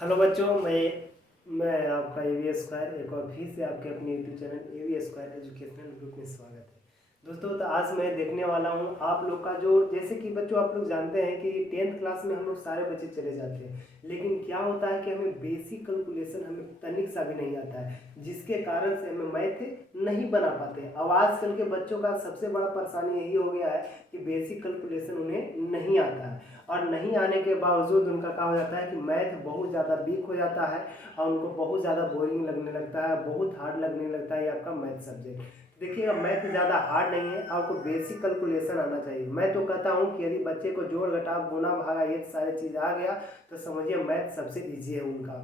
Hello बच्चों, मैं आपका एवी स्क्वायर एक बार फिर से आपके अपने YouTube channel AV square educational group में स्वागत है। दोस्तों, तो आज मैं देखने वाला हूँ आप लोग का जो, जैसे कि बच्चों आप लोग जानते हैं कि 10th क्लास में हम लोग सारे बच्चे चले जाते हैं, लेकिन क्या होता है कि हमें बेसिक कैलकुलेशन हमें तनिक सा भी नहीं आता है, जिसके कारण से हमें मैथ नहीं बना पाते हैं। अब आजकल के बच्चों का सबसे बड़ा परेशानी यही हो गया है कि बेसिक कैलकुलेशन उन्हें नहीं आता है, और नहीं आने के बावजूद उनका क्या हो जाता है कि मैथ बहुत ज़्यादा वीक हो जाता है और उनको बहुत ज़्यादा बोरिंग लगने लगता है, बहुत हार्ड लगने लगता है ये आपका मैथ सब्जेक्ट। देखिएगा, मैथ ज़्यादा हार्ड नहीं है, आपको बेसिक कैलकुलेशन आना चाहिए। मैं तो कहता हूँ कि यदि बच्चे को जोड़ घटाव गुना भागा ये सारी चीज़ आ गया तो समझिए मैथ सबसे ईजी है उनका।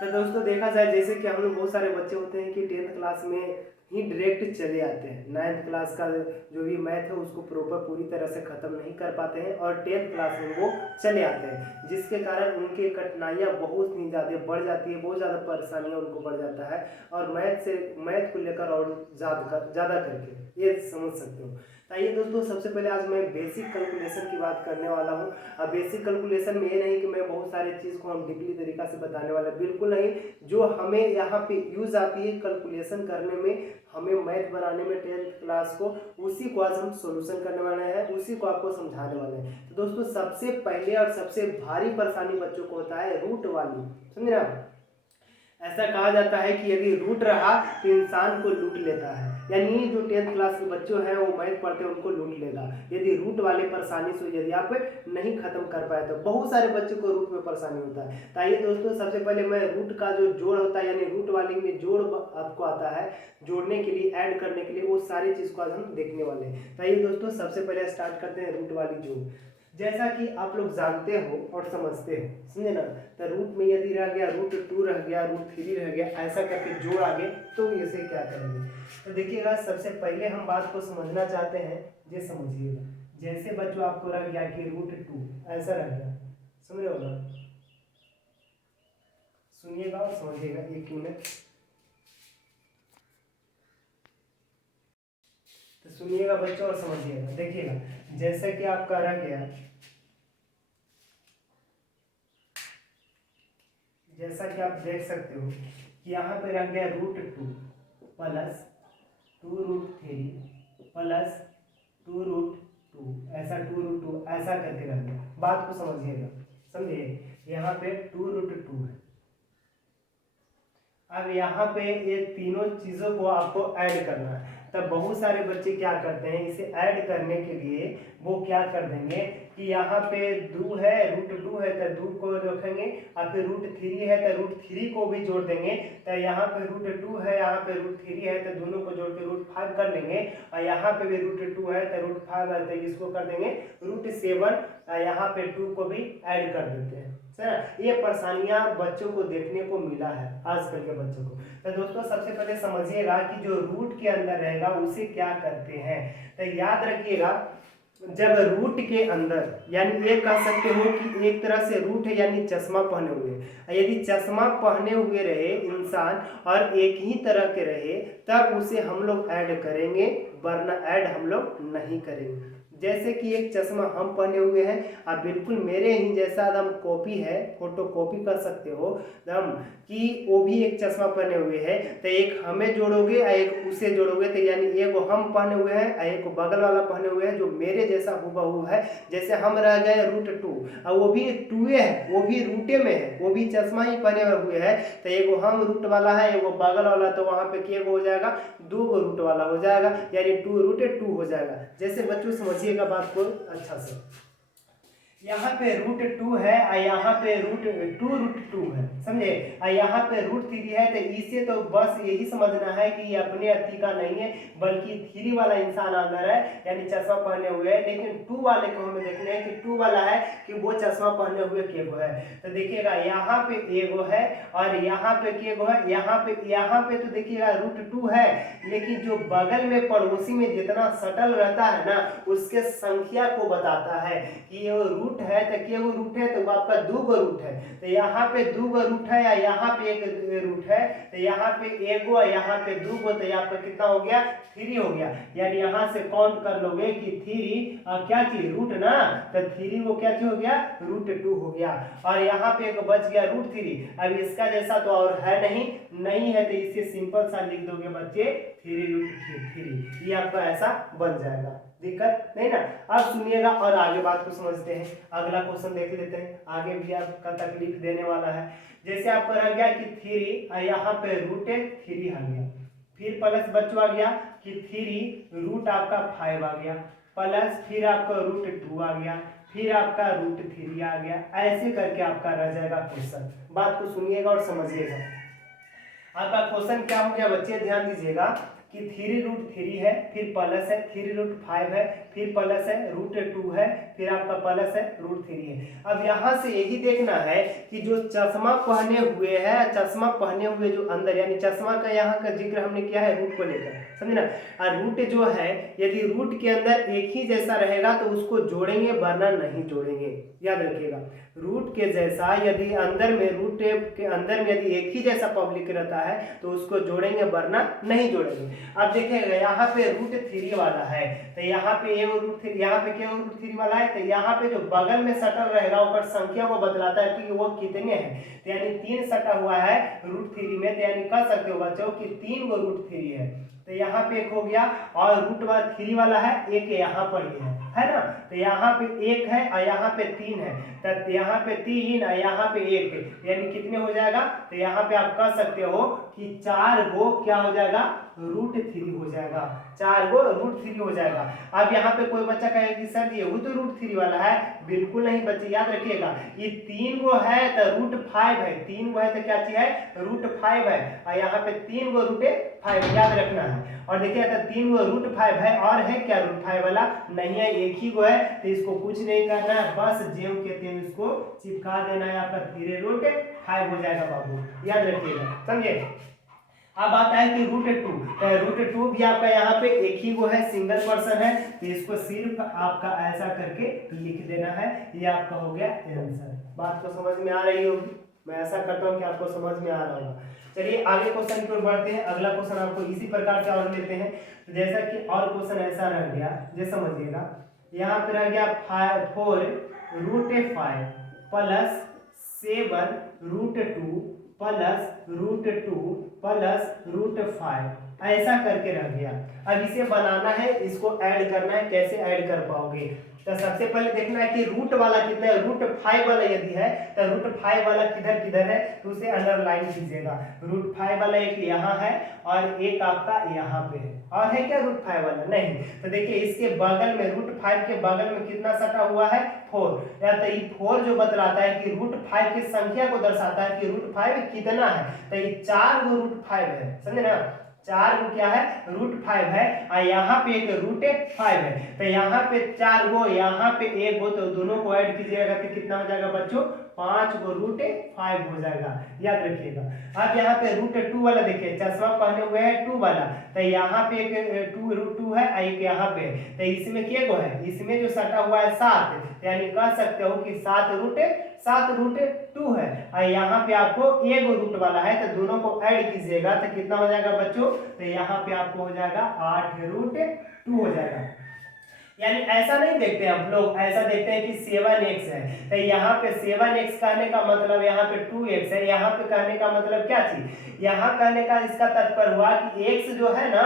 तो दोस्तों देखा जाए, जैसे कि हम लोग बहुत सारे बच्चे होते हैं कि 10th क्लास में ही डायरेक्ट चले आते हैं, 9th क्लास का जो भी मैथ है उसको प्रॉपर पूरी तरह से ख़त्म नहीं कर पाते हैं और 10th क्लास में वो चले आते हैं, जिसके कारण उनकी कठिनाइयाँ बहुत ही ज़्यादा बढ़ जाती है, बहुत ज़्यादा परेशानियाँ उनको बढ़ जाता है। और मैथ को लेकर और ज़्यादा करके ये समझ सकते हो। आइए दोस्तों, सबसे पहले आज मैं बेसिक कैलकुलेशन की बात करने वाला हूँ। अब बेसिक कैलकुलेशन में ये नहीं कि मैं बहुत सारी चीज़ को हम डीपली तरीका से बताने वाला, बिल्कुल नहीं। जो हमें यहाँ पे यूज आती है कैलकुलेशन करने में, हमें मैथ बनाने में 10th क्लास को, उसी को आज हम सॉल्यूशन करने वाले हैं, उसी को आपको समझाने वाले हैं। तो दोस्तों सबसे पहले और सबसे भारी परेशानी बच्चों को होता है रूट वाली, समझे ना। ऐसा कहा जाता है कि यदि रूट रहा तो इंसान को लूट लेता है, यानी जो 10th क्लास के बच्चों हैं वो मैथ पढ़ते हैं उनको लूट लेगा यदि रूट वाले परेशानी से यदि आप नहीं खत्म कर पाए तो। बहुत सारे बच्चों को रूट में परेशानी होता है। तो आइए दोस्तों, सबसे पहले मैं रूट का जो जोड़ होता है, यानी रूट वाले में जोड़ आपको आता है जोड़ने के लिए, ऐड करने के लिए, वो सारी चीज़ को आज हम देखने वाले हैं। तो आइए दोस्तों, सबसे पहले स्टार्ट करते हैं रूट वाली जोड़। जैसा कि आप लोग जानते हो और समझते हो, समझे ना। तो रूट में यदि रह गया रूट 2 रह गया, रूट 3 रह गया, ऐसा करके जोड़ आगे, तो इसे क्या करेंगे। तो देखिएगा, सबसे पहले हम बात को समझना चाहते हैं, ये समझिएगा। जैसे बच्चों आपको रह गया कि रूट 2 ऐसा रह गया, समझ रहे हो ना। सुनिएगा और समझिएगा, एक मिनट। तो सुनिएगा बच्चों और समझिएगा। देखिएगा, जैसे कि आपका रह गया, जैसा कि आप देख सकते हो कि यहाँ पे रह गया रूट 2 प्लस 2√3 प्लस 2√2, ऐसा 2√2 ऐसा करके रह गया। बात को समझिएगा, समझिए। यहाँ पे 2√2 है। अब यहाँ पे ये तीनों चीज़ों को आपको ऐड करना है। तब बहुत सारे बच्चे क्या करते हैं, इसे ऐड करने के लिए वो क्या कर देंगे कि यहाँ पे 2 है, रूट 2 है तो 2 को रखेंगे, और फिर रूट 3 है तो रूट 3 को भी जोड़ देंगे। तो यहाँ पे रूट 2 है, यहाँ पे रूट 3 है तो दोनों को जोड़ के रूट 5 कर लेंगे, और यहाँ पे भी रूट 2 है तो रूट 5 है तो इसको कर देंगे रूट 7, यहाँ पे 2 को भी ऐड कर देते हैं। सर, ये परेशानियां बच्चों को देखने को मिला है आजकल के बच्चों को। तो दोस्तों सबसे पहले समझिएगा कि जो रूट के अंदर रहेगा उसे क्या करते हैं। तो याद रखिएगा, जब रूट के अंदर, यानी ये कह सकते हो कि एक तरह से रूट है यानी चश्मा पहने हुए, यदि चश्मा पहने हुए रहे इंसान और एक ही तरह के रहे तब उसे हम लोग ऐड करेंगे, वरना ऐड हम लोग नहीं करेंगे। जैसे कि एक चश्मा हम पहने हुए हैं, अब बिल्कुल मेरे ही जैसा एकदम कॉपी है, फोटो कॉपी कर सकते हो एकदम, कि वो भी एक चश्मा पहने हुए है, तो एक हमें जोड़ोगे और एक उसे जोड़ोगे, तो यानी एक हम पहने हुए हैं और एक बगल वाला पहने हुए हैं जो मेरे जैसा हूबहू है। जैसे हम रह गए रूट 2 और वो भी 2 है, वो भी रूटे में है, वो भी चश्मा ही पहने हुए है, तो एक हम रूट वाला है, एक बगल वाला, तो वहाँ पे क्या हो जाएगा, 2 रूट वाला हो जाएगा, यानी 2√2 हो जाएगा। जैसे बच्चों समझिएगा बात को अच्छा से। यहाँ पे रूट 2 है और यहाँ पे रूट 2 है, समझे, और यहाँ पे रूट 3 है, तो इसे तो बस यही समझना है कि ये अपने अति का नहीं है, बल्कि 3 वाला इंसान अंदर है, यानी चश्मा पहने हुए है। लेकिन 2 वाले को हमें देखना है कि 2 वाला है कि वो चश्मा पहने हुए केगो है। तो देखिएगा यहाँ पे एगो है और यहाँ पे केगो है, यहाँ पे तो देखिएगा रूट 2 है, लेकिन जो बगल में पड़ोसी में जितना सटल रहता है ना, उसके संख्या को बताता है कि ये रूट रूट है तो के गो रूट है, तो वो आपका 2 गो रूट है, तो यहाँ पे 2 गो रूट है या यहाँ पे 1 रूट है, तो यहाँ पे 1 गो, यहाँ पे 2 गो, तो यहाँ पे कितना हो गया 3 हो गया। यानी यहाँ से काउंट कर लोगे कि 3 क्या चीज रूट ना, तो 3 वो क्या चीज हो गया √2 हो गया। और यहाँ पे एक बच गया √3। अब इसका जैसा तो और है नहीं है, तो इसे सिंपल सा लिख दोगे बच्चे 3√3, ये आपका ऐसा बन जाएगा, दिक्कत नहीं ना। अब सुनिएगा और आगे बात को समझते हैं। अगला क्वेश्चन देख लेते हैं, आगे भी आपका तकलीफ देने वाला है। जैसे आपको रह गया कि 3 यहाँ पे √3 आ गया, फिर प्लस बचवा गया कि 3 रूट आपका 5 आ गया, प्लस फिर आपका √2 आ गया, फिर आपका √3 आ गया। ऐसे करके आपका रह जाएगा क्वेश्चन। बात को सुनिएगा और समझिएगा। आपका क्वेश्चन क्या हो गया बच्चे, ध्यान दीजिएगा कि 3√3 है, फिर प्लस है 3√5 है, फिर प्लस है √2 है, फिर आपका प्लस है √3 है। अब यहाँ से यही देखना है कि जो चश्मा पहने हुए है, चश्मा पहने हुए जो अंदर, यानी चश्मा का यहाँ का जिक्र हमने किया है रूट को लेकर, समझे ना। और रूट जो है, यदि रूट के अंदर एक ही जैसा रहेगा तो उसको जोड़ेंगे, वरना नहीं जोड़ेंगे, याद रखिएगा। रूट के जैसा यदि अंदर में, रूट के अंदर में यदि एक ही जैसा पब्लिक रहता है तो उसको जोड़ेंगे, वरना नहीं जोड़ेंगे। अब देखिएगा यहाँ पे √3 वाला है, तो यहाँ पे ये √3, यहाँ पे क्या √3 वाला है, तो यहाँ पे जो बगल में सटल रहेगा ऊपर संख्या को बतलाता है कि वो कितने हैं, तो यानी 3 सटा हुआ है √3 में, तो यानी कह सकते हो बच्चों कि 3 गो √3 है, तो यहाँ पे 1 हो गया। और √3 वाला है, एक यहाँ पर ही है ना, तो यहाँ पे 1 है और यहाँ पे 3 है, तो यहाँ पे 3 और यहाँ पे 1, यानी कितने हो जाएगा, तो यहाँ पे आप कह सकते हो कि 4 गो क्या हो जाएगा √3 हो जाएगा, 4 गो √3 हो जाएगा। अब यहाँ पे कोई बच्चा कहेगा कि सर ये वो तो √3 वाला है, बिल्कुल नहीं बच्चे, याद रखिएगा ये 3 गो है तो √5 है, 3 गो है तो क्या चीज है √5 है, और यहाँ पे 3 गो √5 याद रखना है। और देखिए तो 3 गो √5 है, और है क्या √5 वाला नहीं है, एक ही गो है, तो इसको कुछ नहीं करना है, बस जेव के तेल इसको चिपका देना है, आपका 3√5 हो जाएगा बाबू, याद रखिएगा, समझे। अब आता है कि √2, √2 भी आपका यहाँ पे एक ही वो है, सिंगल पर्सन है, तो इसको सिर्फ आपका ऐसा करके लिख देना है, ये आपका हो गया आंसर। बात को समझ में आ रही होगी, मैं ऐसा करता हूँ कि आपको समझ में आ रहा होगा। चलिए आगे क्वेश्चन की ओर बढ़ते हैं। अगला क्वेश्चन आपको इसी प्रकार से और लेते हैं, तो जैसा कि और क्वेश्चन ऐसा रह गया, जैसे समझिएगा यहाँ पे रह गया 4√5 प्लस 7√2 प्लस √2 प्लस √5, ऐसा करके रह गया। अब इसे बनाना है, इसको ऐड करना है, कैसे ऐड कर पाओगे, तो सबसे पहले देखना है कि रूट वाला कितना है, √5 वाला यदि है तो √5 वाला किधर किधर है, तो उसे अंडरलाइन कीजिएगा। √5 वाला एक यहाँ है और एक आपका यहाँ पे है, और है क्या √5 वाला नहीं, तो देखिए इसके बगल में √5 के बगल में कितना सटा हुआ है 4, या तो ये 4 जो बतलाता है कि √5 की संख्या को दर्शाता है कि √5 कितना है, तो ये 4 गो √5 है, समझे ना, 4 गो क्या है √5 है, और यहाँ पे एक √5 है, तो यहाँ पे 4 गो, यहाँ पे 1 गो, तो दोनों को ऐड कीजिएगा तो कितना हो जाएगा बच्चों 5 गो √5 हो जाएगा, याद रखिएगा। अब यहाँ पे √2 वाला देखिए, चश्मा पहने हुए है 2 वाला, तो यहाँ पे एक 2 है, एक यहाँ पे, तो इसमें क्या गो है, इसमें जो सटा हुआ है 7, यानी कह सकते हो कि 7√2 है, और यहाँ पे आपको 1 रूट वाला है, तो दोनों को ऐड कीजिएगा तो कितना हो जाएगा बच्चों, तो यहाँ पे आपको हो जाएगा 8√2 हो जाएगा। यानी ऐसा नहीं देखते हम लोग, ऐसा देखते हैं कि 7x है, तो यहाँ पे 7x कहने का मतलब यहाँ पे 2x है, यहाँ पे कहने का मतलब क्या चीज, यहाँ कहने का इसका तात्पर्य हुआ कि x जो है ना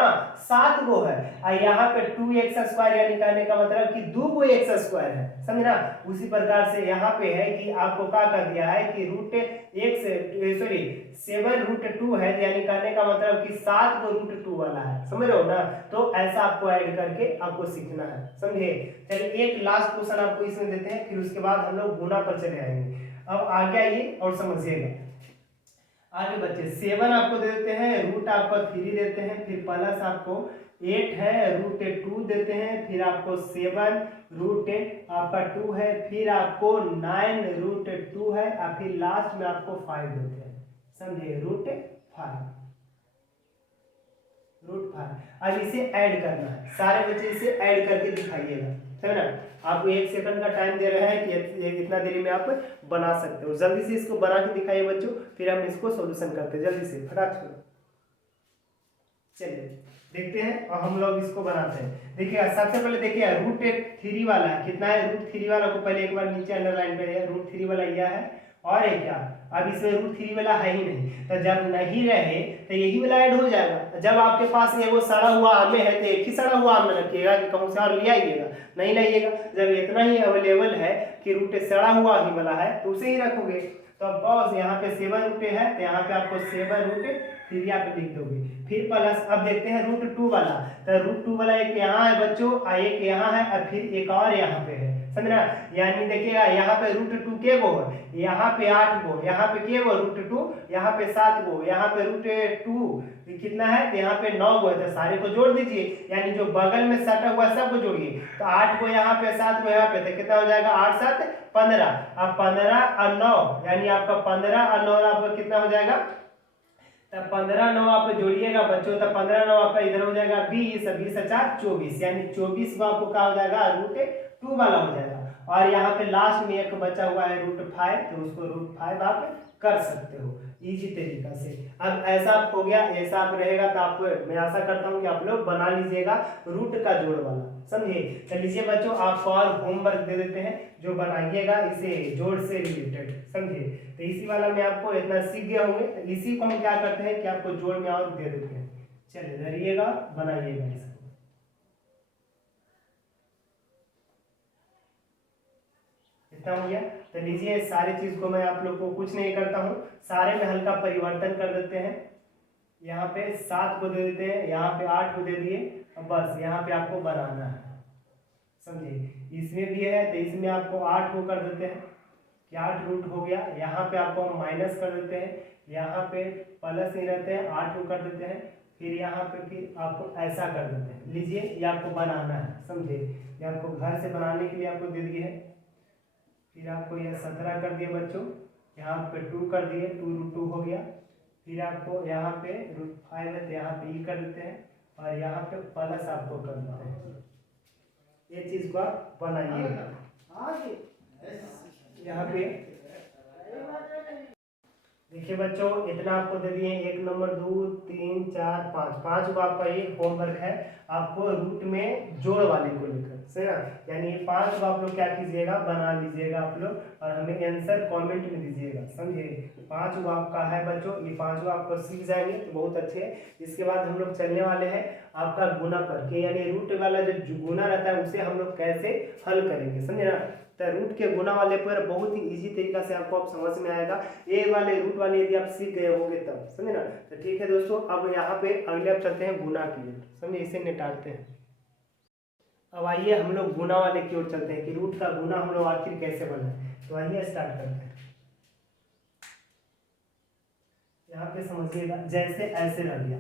7 गो है, और यहाँ पे 2x² यानी कहने का मतलब कि 2 गो x² है, समझे ना। उसी प्रकार से यहाँ पे है कि आपको क्या कर दिया है कि √7√2 है, यानी कहने का मतलब कि 7 गो √2 वाला है, समझ रहे हो ना, तो ऐसा आपको ऐड करके आपको सीखना है, समझे। चलिए एक लास्ट क्वेश्चन आपको इसमें देते हैं, फिर उसके बाद हम लोग गुना पर चले आएंगे। अब आगे आइए और समझिएगा। आगे बच्चे 7 आपको दे देते हैं, रूट आपको 3 देते हैं, फिर प्लस आपको 8 है, √2 देते हैं, फिर आपको 7 रूट आपका 2 है, फिर आपको 9 √2 है, और फिर लास्ट में आपको 5 देते हैं, समझे, √5। अब इसे ऐड करना है, सारे बच्चे इसे ऐड करके दिखाइएगा, है ना। आपको 1 सेकंड का टाइम दे रहे हैं कि ये इतना देरी में आप बना सकते हो। जल्दी से इसको बना के दिखाइए बच्चों, फिर हम इसको सॉल्यूशन करते हैं। जल्दी से फटाक से चलिए देखते हैं और हम लोग इसको बनाते हैं। देखिए सबसे पहले देखिए √3 वाला है, कितना है √3 वाला को पहले एक बार नीचे अंडरलाइन करिए। √3 वाला यह है और है क्या, अब इसमें √3 वाला है ही नहीं, तो जब नहीं रहे तो यही वाला ऐड हो जाएगा। जब आपके पास ये वो सड़ा हुआ आम है तो एक ही सड़ा हुआ आम रखिएगा कि कहूँ से और ले आइएगा, नहीं लाइएगा। जब इतना ही अवेलेबल है कि रूट सड़ा हुआ ही वाला है तो उसे ही रखोगे। तो अब कॉस यहाँ पे 7 है तो यहाँ पे आपको 7√3 आप लिख दोगे। फिर प्लस अब देखते हैं √2 वाला, तो √2 वाला एक यहाँ है बच्चों और एक यहाँ है और फिर एक और यहाँ पे है, समझना। यानी देखिएगा यहाँ पे √2 के गो है, यहाँ पे 8 गो, यहाँ पे के गो √2, यहाँ पे 7 गो, यहाँ पे √2 कितना है तो यहाँ पे 9 गो है, तो सारे को जोड़ दीजिए। यानी जो बगल में सटा हुआ सबको जोड़िए, तो 8 को यहाँ पे 7 को यहाँ पे, तो कितना हो जाएगा 8 7 15। अब 15 और 9 यानी आपका 15 और 9 आपका कितना हो जाएगा, तब 15 9 आप जोड़िएगा बच्चों, तब 15 9 आपका इधर हो जाएगा 20, 20 4 24, यानी 24 को आपको क्या हो जाएगा √2 वाला हो जाएगा। और यहाँ पे लास्ट में एक बचा हुआ है √5, तो उसको √5 आप कर सकते हो इजी तरीका से। अब ऐसा हो गया, ऐसा आप रहेगा तो आप, मैं आशा करता हूँ कि आप लोग बना लीजिएगा रूट का जोड़ वाला, समझे। चलिए बच्चों आपको और होमवर्क दे देते हैं जो बनाइएगा इसे जोड़ से रिलेटेड, समझे। तो इसी वाला में आपको इतना सीख गए होंगे, तो इसी को हम क्या करते हैं कि आपको जोड़ में और दे देते हैं। चलिए धरिएगा, बनाइएगा इसको। इतना हो गया, तो लीजिए सारी चीज को मैं आप लोग को कुछ नहीं करता हूँ, सारे में हल्का परिवर्तन कर देते हैं। यहाँ पे 7 को दे देते हैं, यहाँ पे 8 को दे दिए, अब बस यहाँ पे आपको बनाना है, समझे। इसमें भी है तो इसमें आपको 8 को कर देते हैं कि 8 रूट हो गया। यहाँ पे आपको हम माइनस कर देते हैं, यहाँ पे प्लस नहीं रहते हैं, 8 को कर देते हैं, फिर यहाँ पे फिर आपको ऐसा कर देते हैं। लीजिए ये आपको बनाना है, समझे। ये आपको घर से बनाने के लिए आपको दे दिए है। फिर आपको यह 17 कर दिए बच्चों, यहाँ पे 2 कर दिए, 2√2 हो गया। फिर आपको यहाँ पे √5 है तो यहाँ पे ई कर देते हैं और यहाँ पे प्लस आपको कर देते हैं। ये चीज को आप बनाइएगा। यहाँ पे देखिए बच्चों इतना आपको दे दिए, 1 नंबर 2 3 4 5 को आपका ये होमवर्क है, आपको रूट में जोड़ वाले को लेकर, सही ना। यानी ये 5 को आप लोग क्या कीजिएगा, बना लीजिएगा आप लोग और हमें आंसर कमेंट में दीजिएगा, समझे। 5 को आपका है बच्चों, ये 5 को आपको सीख जाएंगे तो बहुत अच्छे है। इसके बाद हम लोग चलने वाले हैं आपका गुना पर, के यानी रूट वाला जो गुना रहता है उसे हम लोग कैसे हल करेंगे, समझे ना। तो रूट के गुना वाले पर बहुत ही इजी तरीका से आपको अब समझ में आएगा। ये वाले रूट वाले यदि आप सीख गए होंगे तब, समझे ना। तो ठीक है दोस्तों, अब यहाँ पे अगले आप चलते हैं गुना की ओर, समझे, इसे निटालते हैं। अब आइए हम लोग गुना वाले की ओर चलते हैं कि रूट का गुना हम लोग आखिर कैसे बनाए। तो आइए स्टार्ट करते हैं। यहाँ पे समझिएगा, जैसे ऐसे रह गया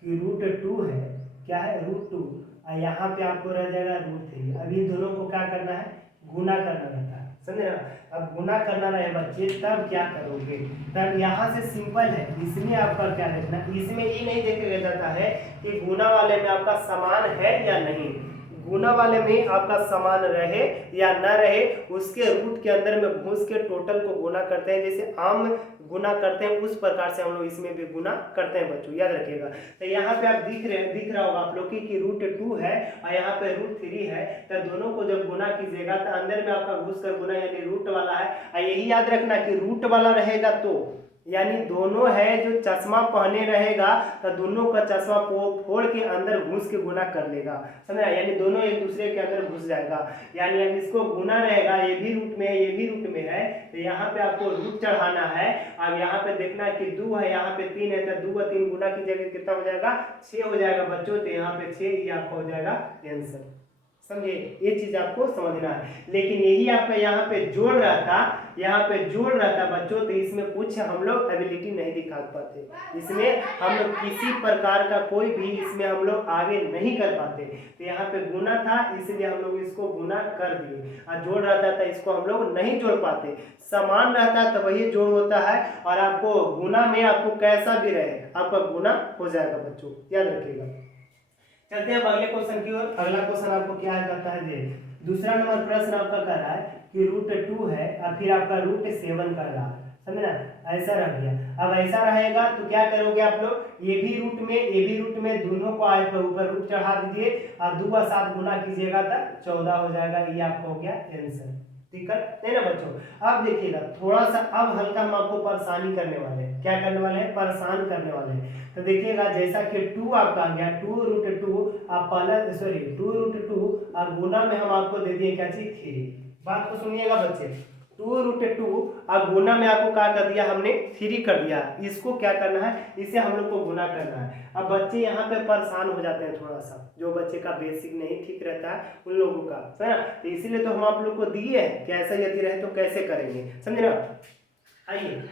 कि √2 है, क्या है √2 और यहाँ पे आपको रह जाएगा √3। अब इन दोनों को क्या करना है, गुना करना रहता है, समझे ना। अब गुना करना रहे बच्चे तब क्या करोगे, तब यहाँ से सिंपल है, इसमें आपका क्या देखना, इसमें ये नहीं देखा जाता है कि गुना वाले में आपका समान है या नहीं। गुना वाले में आपका समान रहे या न रहे, उसके रूट के अंदर में घुस के टोटल को गुना करते हैं। जैसे आम गुना करते हैं उस प्रकार से हम लोग इसमें भी गुना करते हैं बच्चों, याद रखिएगा। तो यहाँ पे आप दिख रहा होगा आप लोग कि √2 है और यहाँ पे √3 है, तो दोनों को जब गुना कीजिएगा तो अंदर में आपका घुस कर गुना यानी रूट वाला है। और यही याद रखना कि रूट वाला रहेगा तो यानी दोनों है जो चश्मा पहने रहेगा तो दोनों का चश्मा फोड़ के अंदर घुस के गुना कर लेगा, समझा। यानी दोनों एक दूसरे के अंदर घुस जाएगा। यानी अब इसको गुना रहेगा, ये भी रूट में है ये भी रूट में है, तो यहाँ पे आपको रूट चढ़ाना है। अब यहाँ पे देखना है कि 2 है, यहाँ पे 3 है, तो 2 और 3 गुना की जगह कितना हो जाएगा, 6 हो जाएगा बच्चों। तो यहाँ पे 6 ये आपका हो जाएगा आंसर, समझे। ये चीज आपको समझना है। लेकिन यही आपका यहाँ पे जोड़ रहता, यहाँ पे जोड़ रहता बच्चों, तो इसमें कुछ हम लोग एबिलिटी नहीं दिखा पाते, इसमें हम लोग किसी प्रकार का कोई भी इसमें हम लोग आगे नहीं कर पाते। तो यहाँ पे गुना था इसलिए हम लोग इसको गुना कर दिए, और जोड़ रहता था इसको हम लोग नहीं जोड़ पाते। समान रहता तो वही जोड़ होता है, और आपको गुना में आपको कैसा भी रहे आपका गुना हो जाएगा बच्चों, याद रखिएगा। चलते हैं अगले क्वेश्चन की ओर। अगला क्वेश्चन आपको क्या कहता है, दूसरा नंबर प्रश्न आपका कर रहा है कि √2 है और फिर आपका √7 कर रहा है, समझ ना, ऐसा रह गया। अब ऐसा रहेगा तो क्या करोगे आप लोग, ये भी रूट में दोनों को आए पर ऊपर रूट चढ़ा दीजिए और 2 और 7 गुना कीजिएगा तो 14 हो जाएगा। ये आपका हो गया आंसर। दिक्कत नहीं ना बच्चों। अब देखिएगा थोड़ा सा, अब हल्का हम आपको परेशानी करने वाले हैं। क्या करने वाले हैं, परेशान करने वाले हैं। तो देखिएगा जैसा कि 2 आपका आ गया, 2√2 आप पहला 2√2 और गुना में हम आपको दे दिए क्या चीज, 3। बात को सुनिएगा बच्चे, 2√2 और गुना में आपको क्या कर दिया हमने, 3 कर दिया। इसको क्या करना है, इसे हम लोग को गुना करना है। अब बच्चे यहाँ पे परेशान हो जाते हैं थोड़ा सा, जो बच्चे का बेसिक नहीं ठीक रहता है उन लोगों का, है ना। तो इसीलिए तो हम आप लोग को दिए हैं कि ऐसा यदि रहे तो कैसे करेंगे, समझे ना। आइए,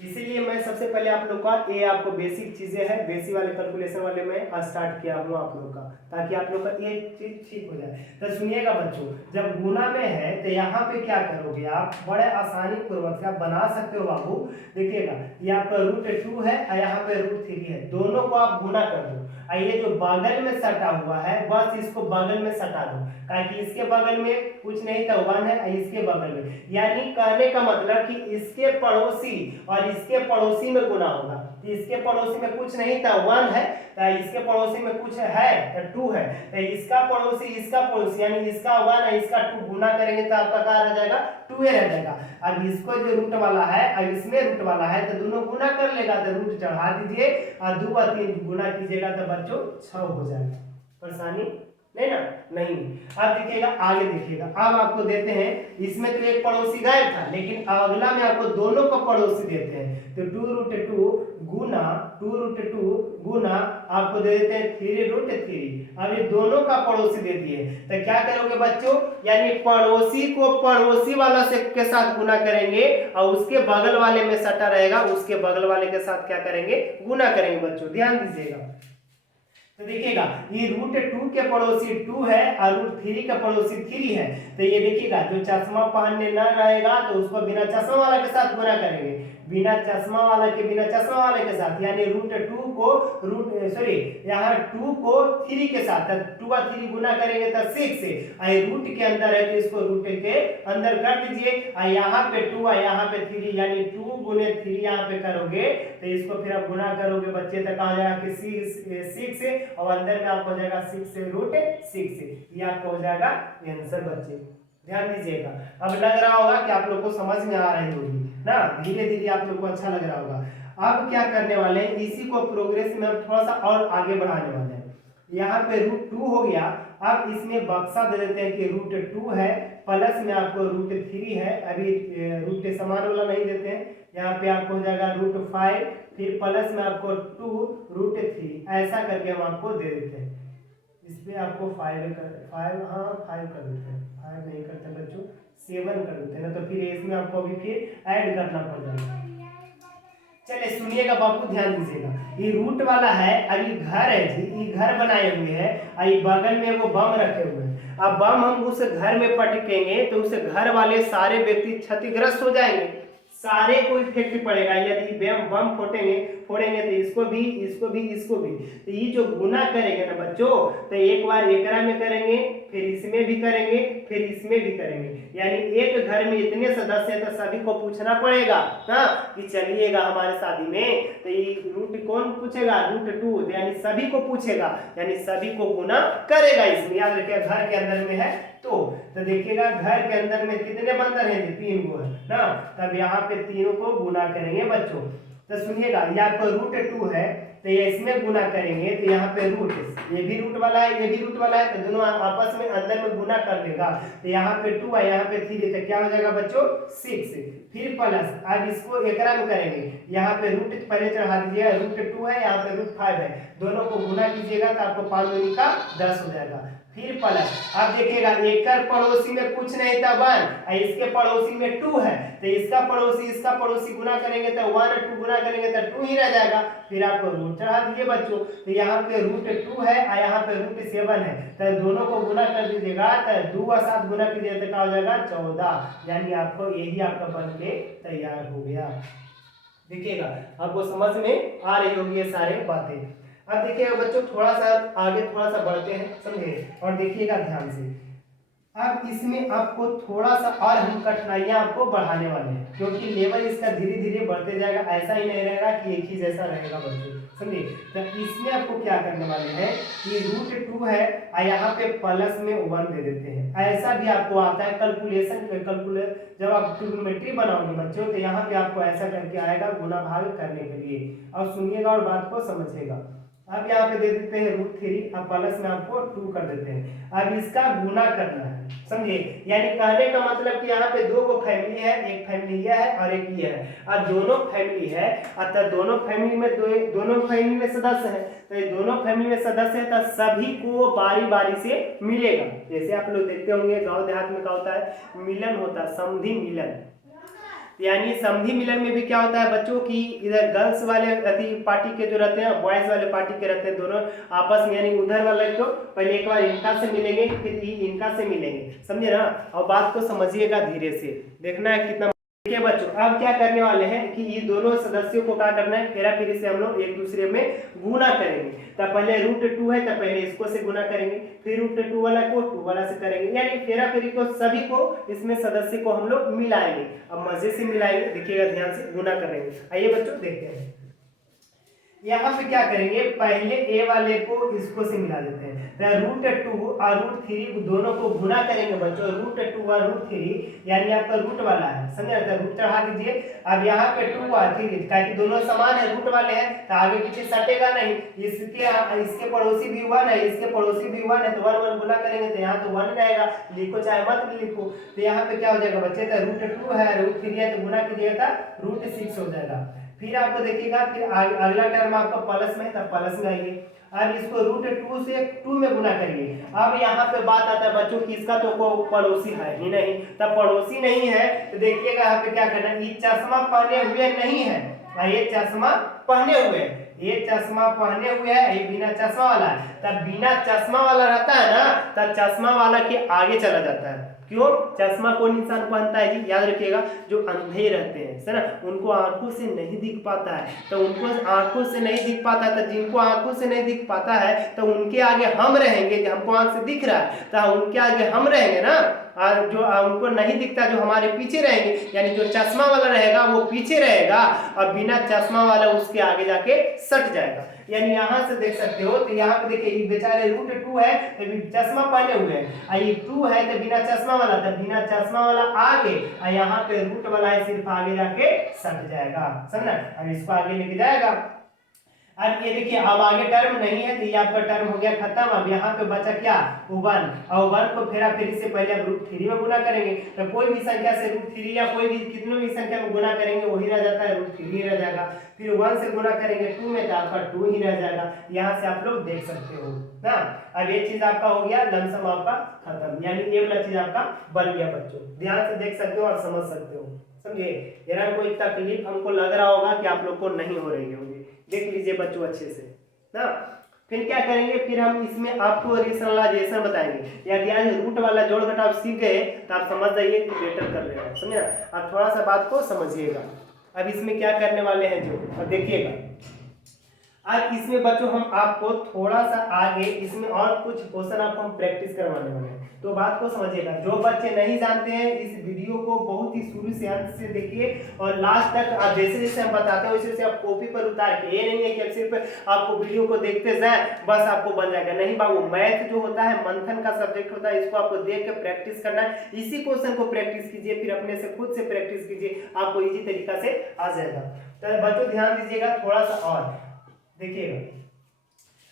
इसीलिए मैं सबसे पहले आप लोग का ये आपको बेसिक चीजें हैं, बेसिक वाले कैलकुलेशन वाले में स्टार्ट किया हूँ आप लोग का, ताकि आप लोग का ये चीज ठीक हो जाए। तो सुनिएगा बच्चों, जब गुना में है तो यहाँ पे क्या करोगे आप, बड़े आसानी पूर्वक से आप बना सकते हो बाबू। देखिएगा ये आपका √2 है और यहाँ पे √3 है, दोनों को आप गुना कर दो। ये जो बगल में सटा हुआ है बस इसको बगल में सटा दो, ताकि इसके बगल में कुछ नहीं था 1 है, इसके बगल में, यानी कहने का मतलब कि इसके पड़ोसी और इसके पड़ोसी में गुना होगा। इसके पड़ोसी में कुछ नहीं था 1 है, तो इसके पड़ोसी में कुछ है तो 2 है, तो इसका पड़ोसी यानी इसका 1 है इसका 2 गुना करेंगे तो आपका क्या रह जाएगा, 2 रह जाएगा। अब इसको जो रूट वाला है और इसमें रूट वाला है तो दोनों गुना कर लेगा, तो रूट चढ़ा दीजिए और 2 और 3 गुना कीजिएगा तो बच्चों 6 हो जाएगा। परेशानी नहीं ना, नहीं। अब देखिएगा आगे, देखिएगा अब आपको देते हैं, इसमें तो एक पड़ोसी गायब था, लेकिन अगला में आपको दोनों को पड़ोसी देते हैं। तो 2√2 गुना आपको दे देते हैं 3√3। अब ये दोनों का पड़ोसी दे दिए, तो क्या करोगे बच्चों, यानी पड़ोसी को पड़ोसी वाला से के साथ गुना करेंगे और उसके बगल वाले में सटा रहेगा, उसके बगल वाले के साथ क्या करेंगे, गुना करेंगे। बच्चों ध्यान दीजिएगा, तो देखिएगा ये √2 के पड़ोसी 2 है और √3 का पड़ोसी 3 है। तो ये देखिएगा जो चश्मा पहनने न रहेगा तो उसको बिना चश्मा वाला के साथ गुना करेंगे, बिना चश्मा वाला के बिना चश्मा वाले के साथ, यानी √2 को यहाँ 2 को 3 के साथ, 2 और 3 गुना करेंगे तो 6 से, रूट के अंदर है तो इसको रूट के अंदर कर दीजिए। यहाँ पे 2 और यहाँ पे 3, यानी 2 गुने 3 यहाँ पे करोगे तो इसको फिर आप गुना करोगे बच्चे तक आ जाएगा कि 6 और अंदर में आपको हो जाएगा 6 से √6, ये आपको हो जाएगा आंसर। बच्चे ध्यान दीजिएगा, अब लग रहा होगा कि आप लोग को समझ में आ रही होगी ना, धीरे धीरे आप लोग को अच्छा लग रहा होगा। अब क्या करने वाले हैं, इसी को प्रोग्रेस में अब थोड़ा सा और आगे बढ़ाने वाले हैं। यहाँ पे √2 हो गया, अब इसमें बक्सा दे देते हैं कि √2 है, प्लस में आपको √3 है, अभी रूट समान वाला नहीं देते हैं, यहाँ पे आपको हो जाएगा √5, फिर प्लस में आपको 2√3, ऐसा करके हम आपको दे देते हैं। इस पे आपको 5 कर देते हैं, 5 नहीं करते बच्चों, 7 कर देते हैं ना, तो फिर इसमें आपको अभी फिर ऐड करना पड़ जाएगा। चलिए सुनिएगा बापू, ध्यान दीजिएगा, ये रूट वाला है, अभी घर है जी, ये घर बनाए हुए हैं और ये बगल में वो बम रखे हुए हैं। अब बम हम उस घर में पटकेंगे तो उस घर वाले सारे व्यक्ति क्षतिग्रस्त हो जाएंगे, सारे को इफेक्ट पड़ेगा। यदि बम फोड़ेंगे तो इसको भी तो ये जो गुना करेंगे ना बच्चों, तो एक बार एकरा में करेंगे, फिर इसमें भी करेंगे, फिर इसमें भी करेंगे, यानी एक घर में इतने सदस्य हैं तो सभी को पूछना पड़ेगा ना कि चलिएगा हमारे शादी में, तो ये रूट कौन पूछेगा, √2, यानी सभी को पूछेगा, यानी सभी को गुना करेगा। इसमें याद रखिएगा घर के अंदर में है तो देखिएगा घर के अंदर में कितने बंदर हैं, 3 को है ना, तब यहाँ पे तीनों को गुना करेंगे बच्चों। तो सुनिएगा, ये आपको √2 है तो ये इसमें गुना करेंगे, तो यहाँ पे रूट, ये भी रूट वाला है, ये भी रूट वाला है, तो दोनों आपस में अंदर में गुना कर देगा, तो यहाँ पे 2 है, यहाँ पे 3 है, तो क्या हो जाएगा बच्चों 6, फिर प्लस, अब इसको एकरा में करेंगे, यहाँ पे रूट पहले चढ़ा दीजिएगा, √2 है, यहाँ पे √5 है, दोनों को गुना कीजिएगा तो आपको 5 दूनी का 10 हो जाएगा, फिर प्लस। अब देखिएगा एक पड़ोसी में कुछ नहीं था 1, इसके पड़ोसी में 2 है, तो इसका पड़ोसी गुना करेंगे तो 1 और 2 गुना करेंगे तो 2 ही रह जाएगा, फिर आपको रूट चढ़ा दीजिए बच्चों, तो यहाँ पे √2 है और यहाँ पे √7 है, तो दोनों को गुना कर दीजिएगा, तो 2 और 7 गुना कीजिए तो क्या हो जाएगा 14, यानी आपको यही आपका बन के तैयार हो गया। देखिएगा आपको समझ में आ रही होगी ये सारे बातें। अब देखिएगा बच्चों थोड़ा सा आगे थोड़ा सा बढ़ते हैं, समझे, और देखिएगा ध्यान से। अब इसमें आपको थोड़ा सा और हम कठिनाइयाँ आपको बढ़ाने वाले हैं, क्योंकि लेवल इसका धीरे धीरे बढ़ते जाएगा, ऐसा ही नहीं रहेगा कि एक ही जैसा रहेगा बच्चों, समझिए। तो इसमें आपको क्या करने वाले हैं कि √2 है और यहाँ पे प्लस में 1 दे देते हैं। ऐसा भी आपको आता है कैलकुलेट जब आप ट्रिग्नोमेट्री बनाओगे बच्चों, तो यहाँ पे आपको ऐसा करके आएगा गुना भाग करने के लिए। और सुनिएगा और बात को समझिएगा। अब यहाँ पे दे देते हैं √3, अब प्लस में आपको 2 कर देते हैं। अब इसका गुना करना है, समझिए। यानी कहने का मतलब कि यहाँ पे दो को फैमिली है, एक फैमिली यह है और एक ये है, और दोनों फैमिली है, अतः दोनों फैमिली में दोनों फैमिली में सदस्य है, तो ये दोनों फैमिली में सदस्य है, तो सभी को बारी बारी से मिलेगा। जैसे आप लोग देखते होंगे गाँव देहात में क्या होता है, मिलन होता है, समधि मिलन। यानी समधि मिलन में भी क्या होता है बच्चों की, इधर गर्ल्स वाले पार्टी के जो रहते हैं, बॉयज वाले पार्टी के रहते हैं, दोनों आपस में, यानी उधर वाले तो पहले एक बार इनका से मिलेंगे, फिर इनका से मिलेंगे, समझे ना। और बात को समझिएगा, धीरे से देखना है कितना। देखिए बच्चों, अब क्या करने वाले हैं कि ये दोनों सदस्यों को क्या करना है, हेरा फेरी से हम लोग एक दूसरे में गुना करेंगे। तब पहले √2 है, तब पहले इसको से गुना करेंगे, फिर √2 वाला को 2 वाला से करेंगे, यानी हेरा फेरी को सभी को इसमें सदस्य को हम लोग मिलाएंगे। अब मजे से मिलाएंगे, देखिएगा ध्यान से, गुना करेंगे। आइए बच्चों देखते हैं। यहाँ पे क्या करेंगे, पहले ए वाले को इसको से मिला देते हैं, √2 और √3 दोनों को गुना करेंगे बच्चों, √2 और √3, यानी आपका रूट वाला है, समझे, रूट चढ़ा दीजिए। अब यहाँ पे 2 और 3, ताकि दोनों समान है, रूट वाले हैं, तो आगे पीछे सटेगा नहीं। इसके पड़ोसी भी 1 है, इसके पड़ोसी भी 1 है, तो 1 1 गुना करेंगे तो यहाँ तो 1 रहेगा, लिखो चाहे मत लिखो। तो यहाँ पे क्या हो जाएगा बच्चे, तो √2 है, √3 है, तो गुना कीजिएगा तो √6 हो जाएगा। फिर आपको देखिएगा, फिर अगला टर्म आपका प्लस में, तब प्लस में आइए। अब इसको √2 से 2 में गुना करिए। अब यहाँ पे बात आता है बच्चों कि इसका तो कोई पड़ोसी है ही नहीं, तब पड़ोसी नहीं है तो देखिएगा यहाँ पे क्या करना है, ये चश्मा पहने हुए नहीं है, ये चश्मा पहने हुए है, ये चश्मा पहने हुए है, ये बिना चश्मा वाला है। तब बिना चश्मा वाला रहता है ना, तब चश्मा वाला के आगे चला जाता है। क्यों, चश्मा कौन इंसान पहनता है जी, याद रखिएगा, जो अंधे रहते हैं, है ना, उनको आंखों से नहीं दिख पाता है, तो उनको आंखों से नहीं दिख पाता है, तो जिनको आंखों से नहीं दिख पाता है तो उनके आगे हम रहेंगे, हमको आंख से दिख रहा है तो उनके आगे हम रहेंगे ना, और जो उनको नहीं दिखता जो हमारे पीछे रहेंगे, यानी जो चश्मा वाला रहेगा वो पीछे रहेगा और बिना चश्मा वाला उसके आगे जाके सट जाएगा। यानी यहाँ से देख सकते हो, तो यहाँ पे देखिए ये बेचारे √2 है तो चश्मा पहने हुए हैं, ये 2 है तो बिना चश्मा वाला, तो बिना चश्मा वाला आगे, और यहाँ पे रूट वाला है सिर्फ आगे जाके सट जाएगा, समझना। अब इसको आगे लेके जाएगा। अब ये देखिए, अब आगे टर्म नहीं है तो ये आपका टर्म हो गया खत्म। अब यहाँ पे बचा क्या, 1, और 1 को फेरा फेरी से पहले अब √3 में गुना करेंगे, तो कोई भी संख्या से √3 या कोई भी कितनों भी संख्या में गुना करेंगे वही रह जाता है, √3 ही रह जाएगा। फिर 1 से गुना करेंगे 2 में तो आपका 2 ही रह जाएगा, यहाँ से आप लोग देख सकते हो ना। अब ये चीज आपका हो गया, लमसम आपका खत्म, यानी ये वाला चीज आपका बन गया बच्चों, ध्यान से देख सकते हो और समझ सकते हो, समझिए। यार कोई तकलीफ हमको लग रहा होगा कि आप लोग को नहीं हो रही होगी, देख लीजिए बच्चों अच्छे से ना। फिर क्या करेंगे, फिर हम इसमें आपको रेशनलाइजेशन बताएंगे। यदि आज रूट वाला जोड़ घटाव सीख गए तो आप समझ जाइए कि बेटर कर रहे हो, समझे ना। आप थोड़ा सा बात को समझिएगा। अब इसमें क्या करने वाले हैं जो, अब देखिएगा, अब इसमें बच्चों हम आपको थोड़ा सा आगे इसमें और कुछ क्वेश्चन आपको हम प्रैक्टिस करवाने वाले हैं, तो बात को समझिएगा। जो बच्चे नहीं जानते हैं इस वीडियो को बहुत ही शुरू से अंत से देखिए और लास्ट तक। आप जैसे जैसे हम बताते हैं वैसे वैसे आप कॉपी पर उतार के, ये नहीं है कि सिर्फ आपको वीडियो को देखते जाए बस आपको बन जाएगा, नहीं बाबू। मैथ जो होता है मंथन का सब्जेक्ट होता है, इसको आपको देख के प्रैक्टिस करना है। इसी क्वेश्चन को प्रैक्टिस कीजिए, फिर अपने से खुद से प्रैक्टिस कीजिए, आपको इजी तरीका से आ जाएगा। तो बच्चों ध्यान दीजिएगा थोड़ा सा और देखिएगा।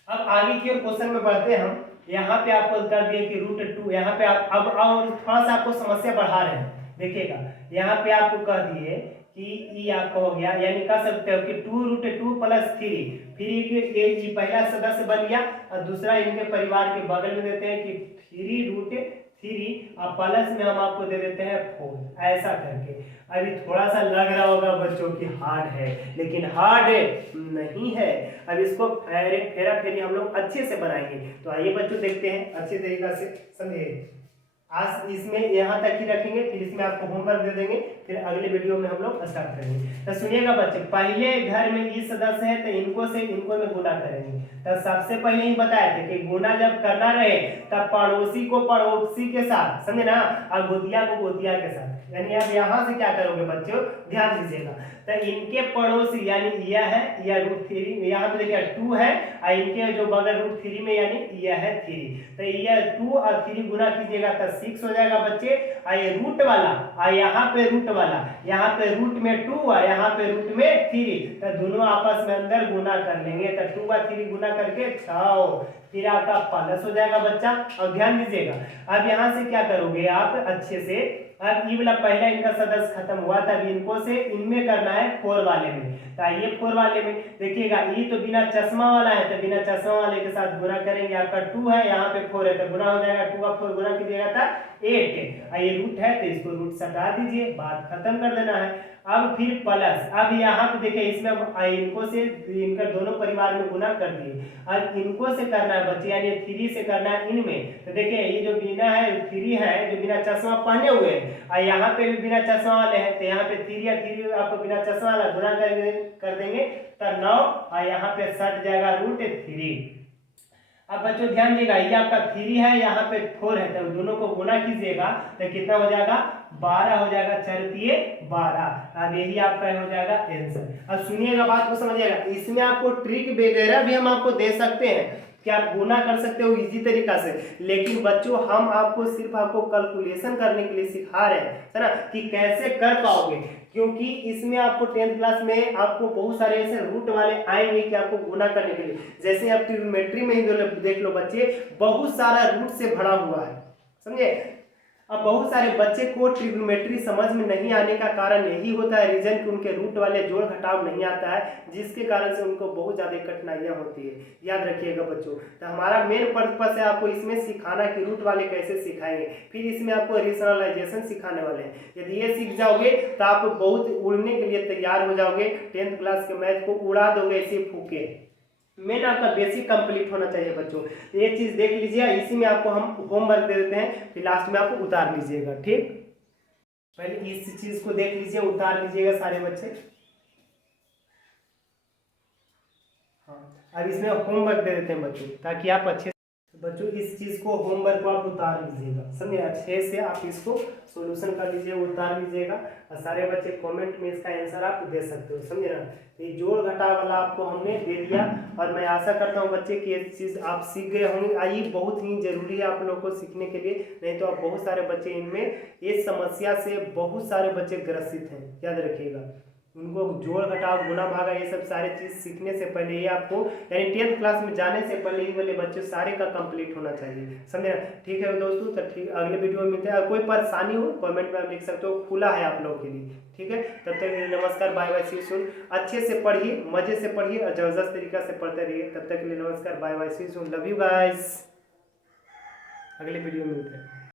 अब आगे की ओर क्वेश्चन में बढ़ते हैं हम। यहाँ पे आपको कर दिए कि √2, यहाँ पे आप अब और थोड़ा सा आपको समस्या बढ़ा रहे हैं, देखिएगा। यहाँ पे आपको कह दिए कि ये आपका हो गया, यानी कह सकते हो कि 2√2 + 3, फिर ये पहला सदस्य बन गया और दूसरा इनके परिवार के बगल में देते हैं कि 3√3 और प्लस में हम आपको दे देते हैं 4, ऐसा करके। अभी थोड़ा सा लग रहा होगा बच्चों की हार्ड है, लेकिन हार्ड नहीं है। अब इसको फेरा फेरी हम लोग अच्छे से बनाएंगे। तो आइए बच्चों देखते हैं अच्छे तरीका से, समझिए। आज इसमें यहाँ तक ही रखेंगे, फिर इसमें आपको होमवर्क दे देंगे, फिर अगले वीडियो में हम लोग स्टार्ट करेंगे। तो सुनिएगा बच्चे, पहले घर में ये सदस्य है तो इनको से इनको में गुना करेंगे। तो सबसे पहले ही बताया था कि गुना जब करना रहे तब पड़ोसी को पड़ोसी के साथ, समझे ना, और गोतिया को गोतिया के साथ, यानी अब यहाँ से क्या करोगे बच्चों, ध्यान दीजिएगा। तो इनके पड़ोसी यानी यह है, यह √3, यहाँ पे देखिए 2 है, और इनके जो बगल √3 में यानी यह है 3। तो यह 2 और 3 गुना कीजिएगा तो 6 हो जाएगा बच्चे। और ये रूट वाला, और यहाँ पे रूट वाला, यहाँ पे रूट में 2 और यहाँ पे रूट में 3, तो दोनों आपस में अंदर गुना कर लेंगे। तो 2 और 3 गुना करके 6, फिर आपका प्लस हो जाएगा बच्चा। और ध्यान दीजिएगा, अब यहाँ से क्या करोगे आप अच्छे से, अब ये वाला पहला इनका सदस्य खत्म हुआ, तब इनको से इनमें करना है 4 वाले में। तो आइए 4 वाले में देखिएगा, ये तो बिना चश्मा वाला है, तो बिना चश्मा वाले के साथ गुना करेंगे। आपका 2 है, यहाँ पे 4 है, तो गुना हो जाएगा 2 और 4 गुना कीजिएगा था 8। ये रूट है तो इसको रूट से हटा दीजिए, बात खत्म कर देना है। अब फिर प्लस, अब यहाँ पे देखिए इसमें इनको से इनका दोनों परिवार में गुना कर दिए। अब इनको से करना है बच्चे, यानी 3 से करना है इनमें। तो देखिए ये जो बिना है 3 है, जो बिना चश्मा पहने हुए हैं, और यहाँ पे भी बिना चश्मा वाले हैं, तो यहाँ पे 3 या 3 आपको बिना चश्मा वाला गुना कर देंगे तो 9, और यहाँ पे सट जाएगा √3। अब बच्चों ध्यान दीजिएगा, ये आपका 3 है, यहाँ पे 4 है, तो दोनों को गुना कीजिएगा तो कितना हो जाएगा, 12 हो जाएगा, 4 × 12। अब यही आपका हो जाएगा आंसर। अब सुनिएगा बात को समझिएगा, इसमें आपको ट्रिक वगैरह भी हम आपको दे सकते हैं कि आप गुना कर सकते हो इजी तरीका से, लेकिन बच्चों हम आपको सिर्फ आपको कैलकुलेशन करने के लिए सिखा रहे हैं, है ना, कि कैसे कर पाओगे। क्योंकि इसमें आपको 10th क्लास में आपको बहुत सारे ऐसे रूट वाले आएंगे कि आपको गुना करने के लिए, जैसे आप ट्रिग्नोमेट्री में ही देख लो बच्चे, बहुत सारा रूट से भरा हुआ है, समझे। अब बहुत सारे बच्चे को ट्रिग्नोमेट्री समझ में नहीं आने का कारण यही होता है, रीजन कि उनके रूट वाले जोड़ घटाव नहीं आता है, जिसके कारण से उनको बहुत ज़्यादा कठिनाइयाँ होती है। याद रखिएगा बच्चों, तो हमारा मेन पर्पस है आपको इसमें सिखाना कि रूट वाले कैसे सिखाएंगे, फिर इसमें आपको रेशनलाइजेशन सिखाने वाले हैं। यदि ये सीख जाओगे तो आप बहुत उड़ने के लिए तैयार हो जाओगे, 10th क्लास के मैथ को उड़ा दोगे ऐसे फूके। मेन आपका बेसिक कंप्लीट होना चाहिए बच्चों, ये चीज़ देख लीजिए। इसी में आपको हम होमवर्क दे देते हैं, फिर लास्ट में आपको उतार लीजिएगा, ठीक। पहले इस चीज़ को देख लीजिए, उतार लीजिएगा सारे बच्चे। हाँ, अब इसमें होमवर्क दे देते हैं बच्चों, ताकि आप अच्छे बच्चों इस चीज़ को होमवर्क को आप उतार लीजिएगा, समझे, अच्छे से आप इसको सॉल्यूशन कर लीजिए, उतार लीजिएगा, और सारे बच्चे कमेंट में इसका आंसर आप दे सकते हो, समझे ना। तो ये जोड़ घटाव वाला आपको हमने दे दिया, और मैं आशा करता हूँ बच्चे कि ये चीज़ आप सीख गए होंगे। आई बहुत ही जरूरी है आप लोगों को सीखने के लिए, नहीं तो आप बहुत सारे बच्चे इनमें इस समस्या से बहुत सारे बच्चे ग्रसित हैं, याद रखिएगा। उनको जोड़ घटाव गुणा भागा ये सब सारे चीज़ सीखने से पहले ये आपको, यानी 10th क्लास में जाने से पहले ही वाले बच्चे सारे का कंप्लीट होना चाहिए, समझे। ठीक है दोस्तों, तो ठीक, अगले वीडियो में मिलते हैं। कोई परेशानी हो कमेंट में आप लिख सकते हो, खुला है आप लोगों के लिए, ठीक है। तब तक के लिए नमस्कार, bye bye, see you soon. अच्छे से पढ़िए, मजे से पढ़िए और जबरदस्त तरीका से पढ़ते रहिए। तब तक के लिए नमस्कार, bye bye, see you soon, love you guys. अगले वीडियो में मिलते हैं।